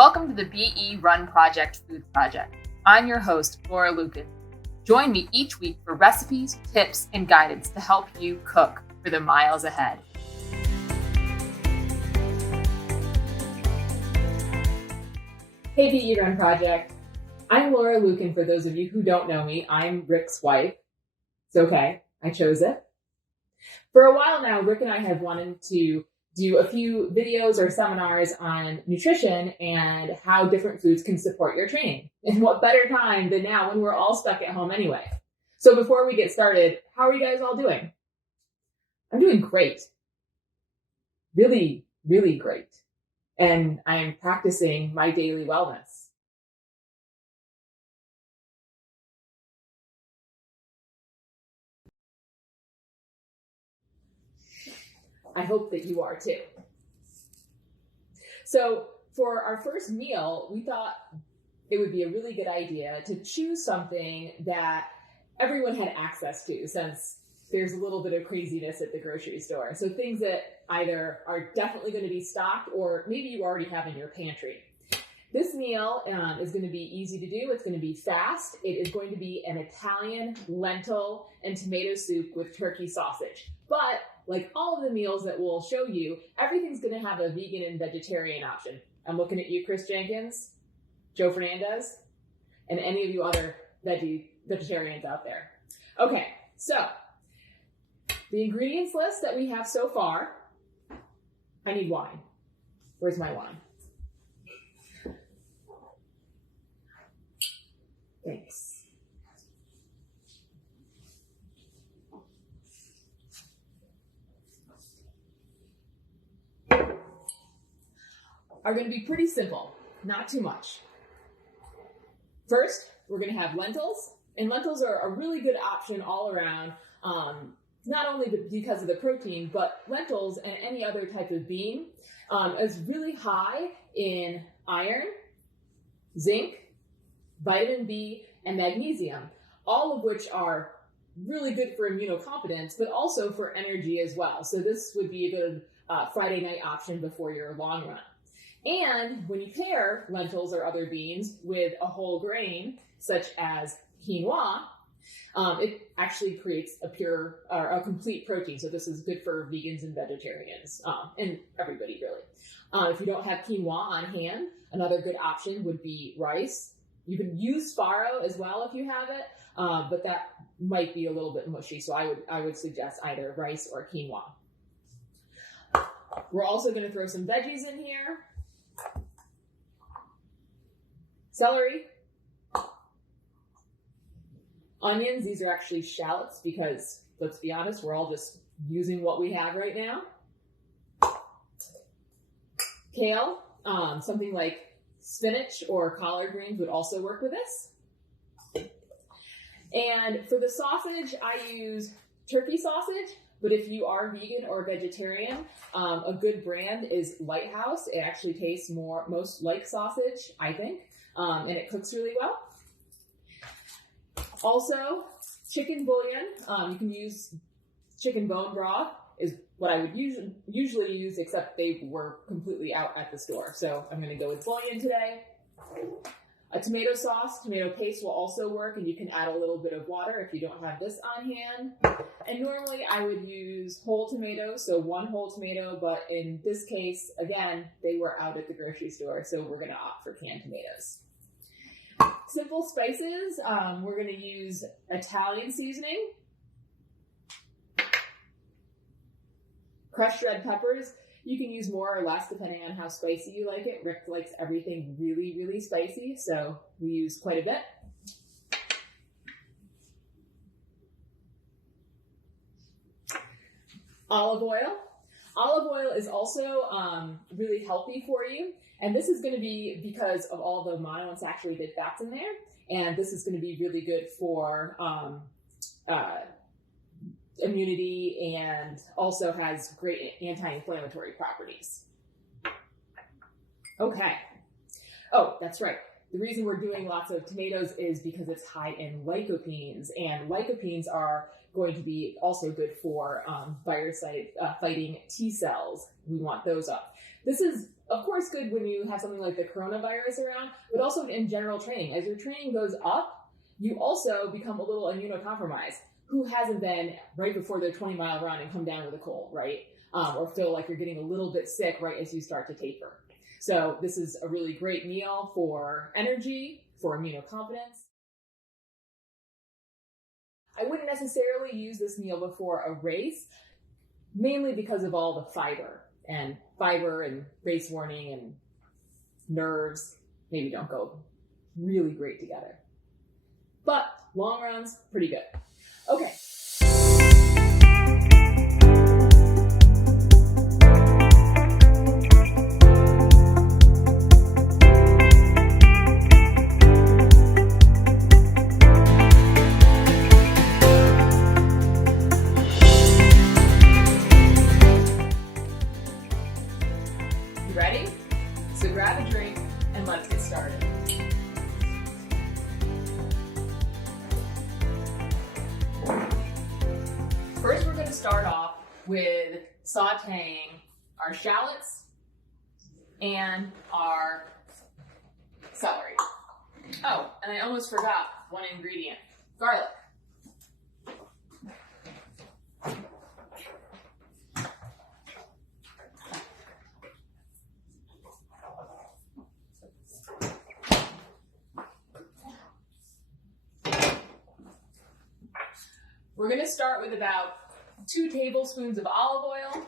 Welcome to the BE Run Project Food Project. I'm your host, Laura Lucan. Join me each week for recipes, tips, and guidance to help you cook for the miles ahead. Hey BE Run Project. I'm Laura Lucan. For those of you who don't know me, I'm Rick's wife. It's okay, I chose it. For a while now, Rick and I have wanted to do a few videos or seminars on nutrition and how different foods can support your training. And what better time than now when we're all stuck at home anyway. So before we get started, how are you guys all doing? I'm doing great. Really, really great. And I'm practicing my daily wellness. I hope that you are too. So for our first meal, we thought it would be a really good idea to choose something that everyone had access to, since there's a little bit of craziness at the grocery store. So things that either are definitely going to be stocked or maybe you already have in your pantry. This meal is going to be easy to do. It's going to be fast. It is going to be an Italian lentil and tomato soup with turkey sausage. But like all of the meals that we'll show you, everything's going to have a vegan and vegetarian option. I'm looking at you, Chris Jenkins, Joe Fernandez, and any of you other vegetarians out there. Okay, so the ingredients list that we have so far. I need wine. Where's my wine? Thanks. Are going to be pretty simple, not too much. First, we're going to have lentils, and lentils are a really good option all around, not only because of the protein, but lentils and any other type of bean is really high in iron, zinc, vitamin B, and magnesium, all of which are really good for immunocompetence, but also for energy as well. So this would be a good Friday night option before your long run. And when you pair lentils or other beans with a whole grain, such as quinoa, it actually creates a complete protein. So this is good for vegans and vegetarians, and everybody really. If you don't have quinoa on hand, another good option would be rice. You can use farro as well if you have it, but that might be a little bit mushy. So I would suggest either rice or quinoa. We're also going to throw some veggies in here. Celery, onions. These are actually shallots because, let's be honest, we're all just using what we have right now. Kale, something like spinach or collard greens would also work with this. And for the sausage, I use turkey sausage, but if you are vegan or vegetarian, a good brand is Lighthouse. It actually tastes most like sausage, I think, and it cooks really well. Also, chicken bouillon. You can use chicken bone broth is what I would usually use, except they were completely out at the store. So I'm going to go with bouillon today. A tomato sauce, tomato paste will also work, and you can add a little bit of water if you don't have this on hand. And normally I would use whole tomatoes, so one whole tomato, but in this case, again, they were out at the grocery store, so we're going to opt for canned tomatoes. Simple spices, we're going to use Italian seasoning, crushed red peppers. You can use more or less depending on how spicy you like it. Rick likes everything really, really spicy, so we use quite a bit. Olive oil. Olive oil is also really healthy for you, and this is going to be because of all the monounsaturated fats in there, and this is going to be really good for immunity and also has great anti-inflammatory properties. Okay. Oh, that's right. The reason we're doing lots of tomatoes is because it's high in lycopenes, and lycopenes are going to be also good for virus fighting T cells. We want those up. This is, of course, good when you have something like the coronavirus around, but also in general training. As your training goes up, you also become a little immunocompromised. Who hasn't been right before their 20-mile run and come down with a cold, right? Or feel like you're getting a little bit sick right as you start to taper. So this is a really great meal for energy, for immunocompetence. I wouldn't necessarily use this meal before a race, mainly because of all the fiber and race warning and nerves maybe don't go really great together. But long runs, pretty good. Okay. You ready? So grab a drink and let's get started. First, we're going to start off with sauteing our shallots and our celery. Oh, and I almost forgot one ingredient, garlic. We're going to start with about 2 tablespoons of olive oil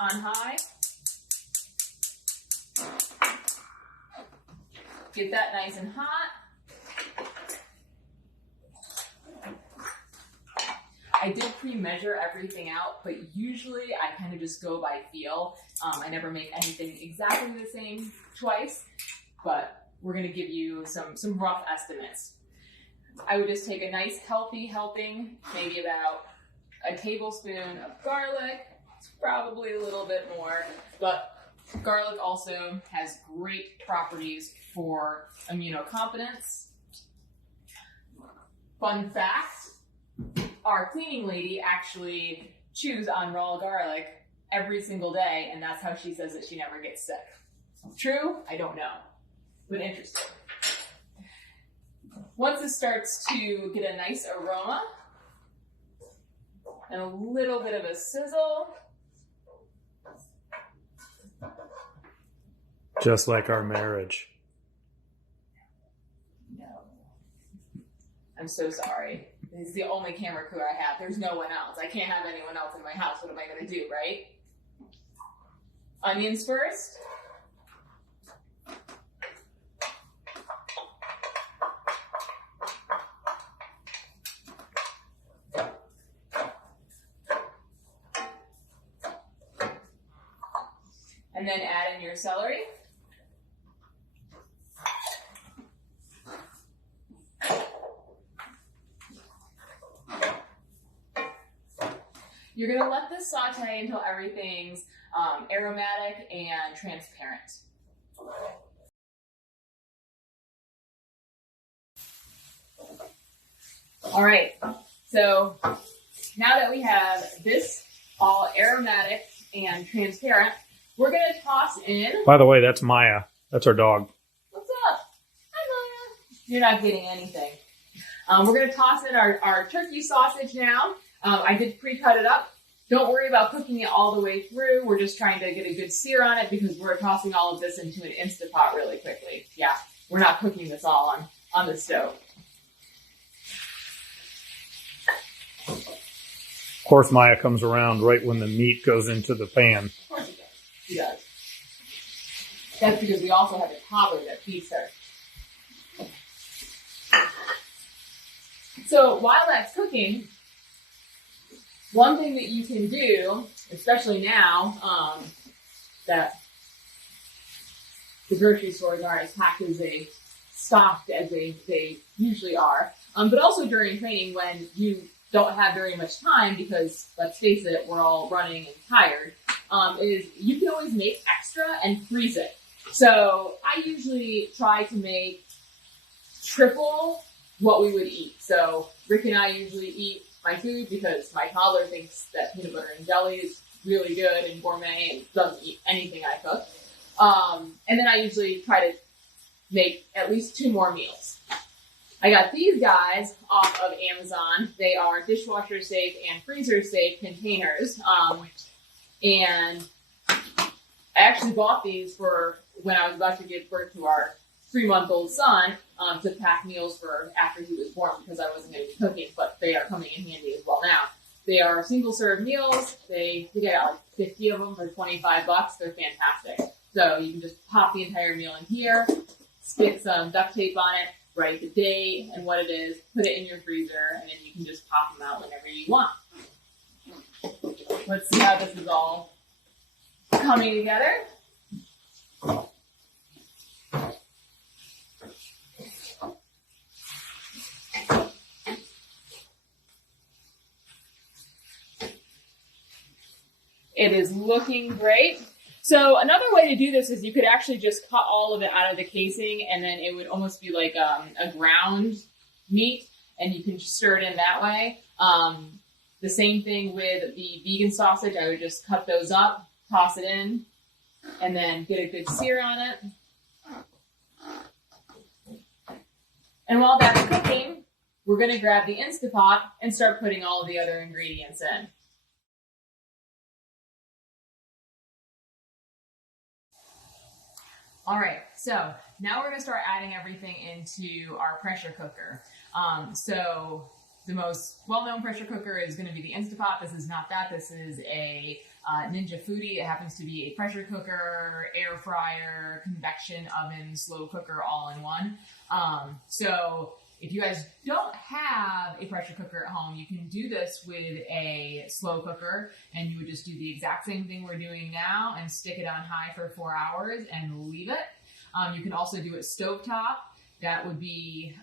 on high. Get that nice and hot. I did pre-measure everything out, but usually I kind of just go by feel. I never make anything exactly the same twice, but we're going to give you some rough estimates. I would just take a nice healthy helping, maybe about a tablespoon of garlic. It's probably a little bit more, but garlic also has great properties for immunocompetence. Fun fact, our cleaning lady actually chews on raw garlic every single day, and that's how she says that she never gets sick. True? I don't know, but interesting. Once it starts to get a nice aroma and a little bit of a sizzle. Just like our marriage. No. I'm so sorry. This is the only camera crew I have. There's no one else. I can't have anyone else in my house. What am I going to do, right? Onions first. And then add in your celery. You're going to let this saute until everything's aromatic and transparent. All right, so now that we have this all aromatic and transparent, we're going to toss in... By the way, that's Maya. That's our dog. What's up? Hi, Maya. You're not getting anything. We're going to toss in our turkey sausage now. I did pre-cut it up. Don't worry about cooking it all the way through. We're just trying to get a good sear on it because we're tossing all of this into an Instapot really quickly. Yeah, we're not cooking this all on the stove. Of course, Maya comes around right when the meat goes into the pan. Of course he does. He does. That's because we also have a toddler that feeds her. So while that's cooking, one thing that you can do, especially now that the grocery stores aren't as packed as stocked as they usually are, but also during training when you don't have very much time because, let's face it, we're all running and tired, is you can always make extra and freeze it. So I usually try to make triple what we would eat. So Rick and I usually eat my food because my toddler thinks that peanut butter and jelly is really good and gourmet and doesn't eat anything I cook. And then I usually try to make at least 2 more meals. I got these guys off of Amazon. They are dishwasher safe and freezer safe containers. And I actually bought these for when I was about to give birth to our 3-month-old son, to pack meals for after he was born because I wasn't going to be cooking, but they are coming in handy as well now. They are single serve meals. I think I got like 50 of them for $25. They're fantastic. So you can just pop the entire meal in here, stick some duct tape on it, write the date and what it is, put it in your freezer, and then you can just pop them out whenever you want. Let's see how this is all coming together. It is looking great. So another way to do this is you could actually just cut all of it out of the casing, and then it would almost be like a ground meat, and you can stir it in that way. The same thing with the vegan sausage. I would just cut those up, toss it in, and then get a good sear on it. And while that's cooking, we're going to grab the Instapot and start putting all of the other ingredients in. All right, so now we're going to start adding everything into our pressure cooker. So the most well-known pressure cooker is going to be the Instapot. This is not that. This is a Ninja Foodie. It happens to be a pressure cooker, air fryer, convection oven, slow cooker all in one. So if you guys don't have a pressure cooker at home, you can do this with a slow cooker, and you would just do the exact same thing we're doing now and stick it on high for 4 hours and leave it. You can also do it stovetop. That would be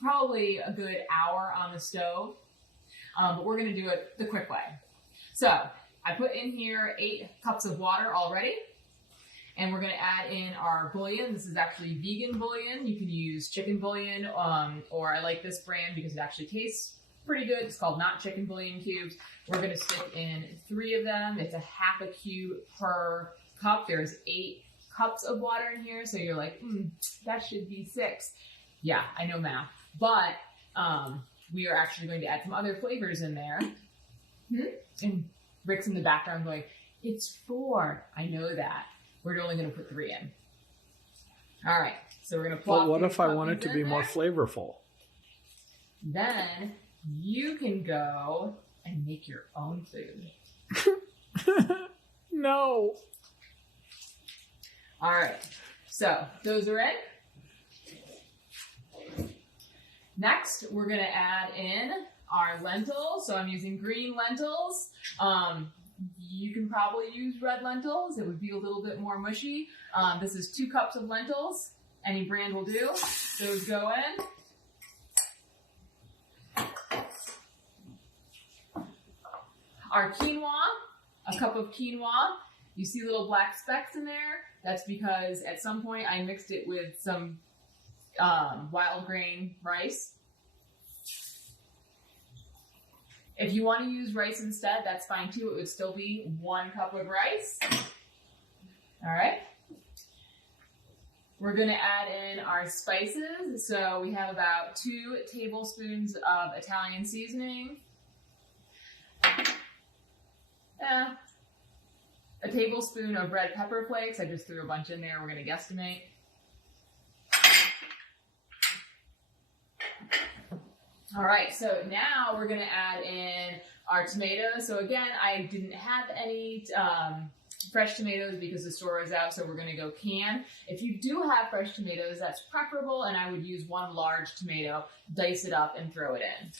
probably a good hour on the stove, but we're going to do it the quick way. So I put in here 8 cups of water already. And we're going to add in our bouillon. This is actually vegan bouillon. You can use chicken bouillon, or I like this brand because it actually tastes pretty good. It's called Not Chicken Bouillon Cubes. We're going to stick in 3 of them. It's a half a cube per cup. There's 8 cups of water in here. So you're like, that should be 6. Yeah, I know math. But we are actually going to add some other flavors in there. And Rick's in the background going, it's 4. I know that. We're only going to put 3 in. All right, so we're going to plop. But what if I want it to be more flavorful? Then you can go and make your own food. No. All right, so those are in. Next, we're going to add in our lentils. So I'm using green lentils. You can probably use red lentils. It would be a little bit more mushy. This is 2 cups of lentils. Any brand will do. Those go in. Our quinoa, a cup of quinoa. You see little black specks in there? That's because at some point I mixed it with some wild grain rice. If you want to use rice instead, that's fine too. It would still be 1 cup of rice. All right. We're going to add in our spices. So we have about 2 tablespoons of Italian seasoning. A tablespoon of red pepper flakes. I just threw a bunch in there. We're going to guesstimate. All right, so now we're going to add in our tomatoes. So again, I didn't have any fresh tomatoes because the store is out, so we're going to go can. If you do have fresh tomatoes, that's preferable, and I would use 1 large tomato, dice it up, and throw it in.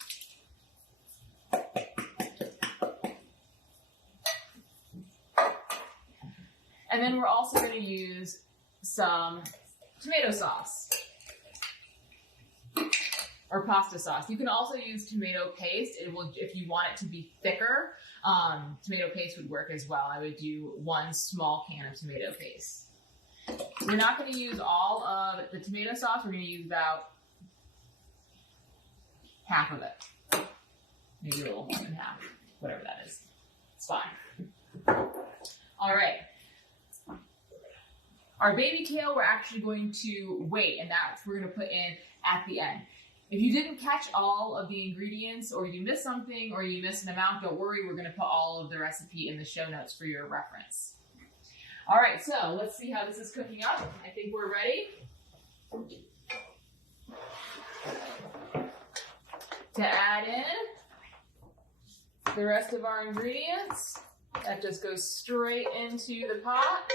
And then we're also going to use some tomato sauce. Or pasta sauce. You can also use tomato paste. It will, if you want it to be thicker, tomato paste would work as well. I would do 1 small can of tomato paste. We're not going to use all of the tomato sauce. We're going to use about half of it. maybe a little more than half, whatever that is. It's fine. All right. Our baby kale, we're actually going to wait, and that's we're going to put in at the end. If you didn't catch all of the ingredients, or you missed something, or you missed an amount, don't worry. We're going to put all of the recipe in the show notes for your reference. All right, so let's see how this is cooking up. I think we're ready to add in the rest of our ingredients. That just goes straight into the pot.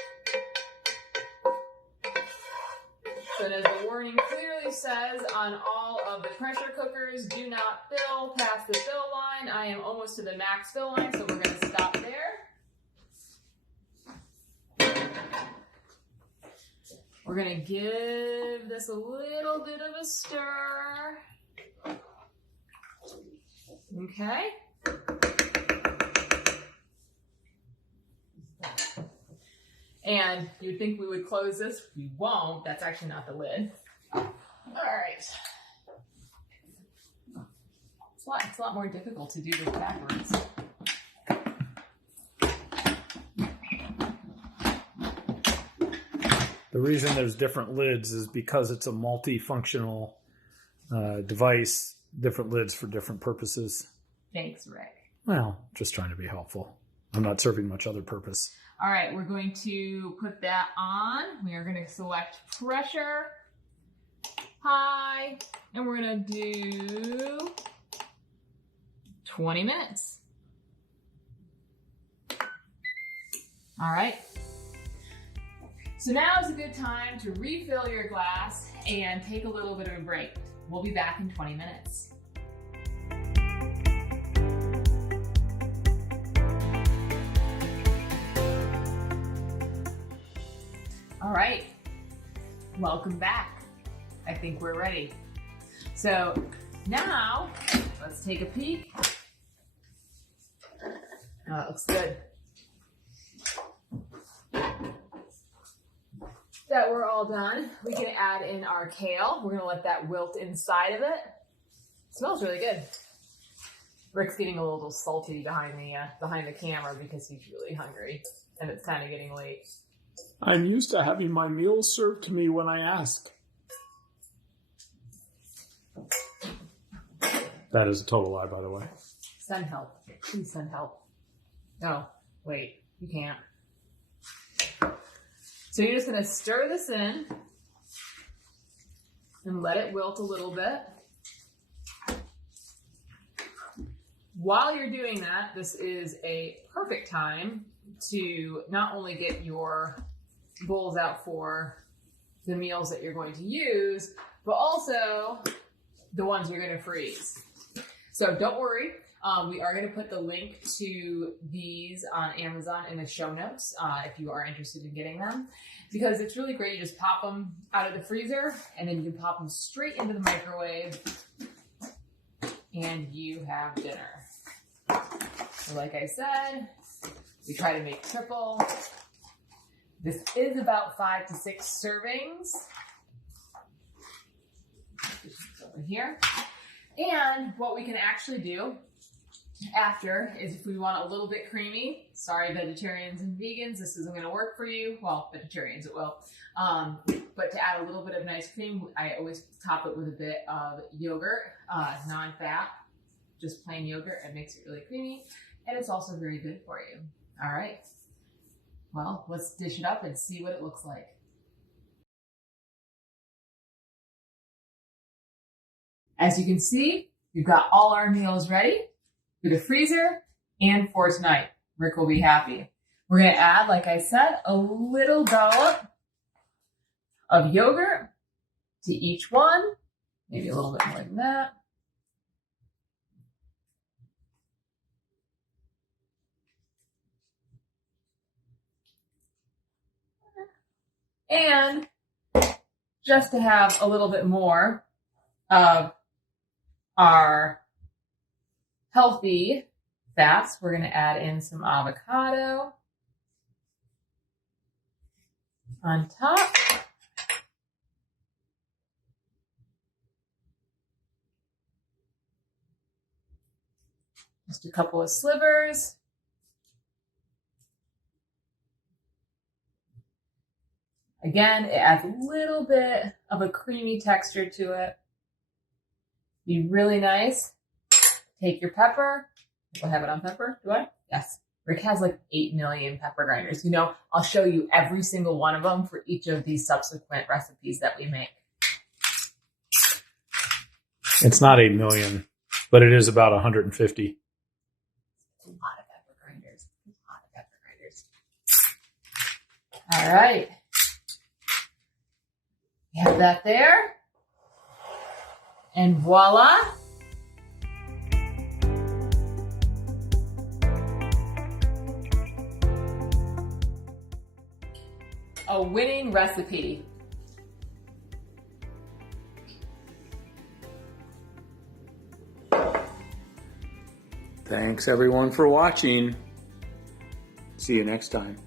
So as the warning clearly says on all of the pressure cookers, do not fill past the fill line. I am almost to the max fill line, so we're going to stop there. We're going to give this a little bit of a stir. Okay. And you'd think we would close this. We won't. That's actually not the lid. All right. It's a lot more difficult to do this backwards. The reason there's different lids is because it's a multifunctional device, different lids for different purposes. Thanks, Rick. Well, just trying to be helpful. I'm not serving much other purpose. All right, we're going to put that on. We are going to select pressure, high, and we're going to do 20 minutes. All right. So now is a good time to refill your glass and take a little bit of a break. We'll be back in 20 minutes. All right, welcome back. I think we're ready. So now let's take a peek. Oh, it looks good. That we're all done. We can add in our kale. We're gonna let that wilt inside of it. It smells really good. Rick's getting a little salty behind the camera because he's really hungry and it's kind of getting late. I'm used to having my meals served to me when I ask. That is a total lie, by the way. Send help. Please send help. Oh, wait, you can't. So you're just going to stir this in and let it wilt a little bit. While you're doing that, this is a perfect time to not only get your bowls out for the meals that you're going to use, but also the ones you're going to freeze. So don't worry. We are going to put the link to these on Amazon in the show notes if you are interested in getting them, because it's really great. You just pop them out of the freezer and then you can pop them straight into the microwave and you have dinner. So like I said, we try to make triple. This is about 5 to 6 servings. Over here. And what we can actually do after is if we want a little bit creamy, sorry vegetarians and vegans, this isn't going to work for you. Well, vegetarians it will. But to add a little bit of nice cream, I always top it with a bit of yogurt, non-fat, just plain yogurt. It makes it really creamy. And it's also very good for you. All right. Well, let's dish it up and see what it looks like. As you can see, we've got all our meals ready for the freezer and for tonight. Rick will be happy. We're going to add, like I said, a little dollop of yogurt to each one. Maybe a little bit more than that. And just to have a little bit more of our healthy fats, we're going to add in some avocado on top. Just a couple of slivers. Again, it adds a little bit of a creamy texture to it. Be really nice. Take your pepper. Do I have it on pepper? Do I? Yes. Rick has like 8 million pepper grinders. You know, I'll show you every single one of them for each of these subsequent recipes that we make. It's not 8 million, but it is about 150. A lot of pepper grinders. A lot of pepper grinders. All right. We have that there. And voila. A winning recipe. Thanks everyone for watching. See you next time.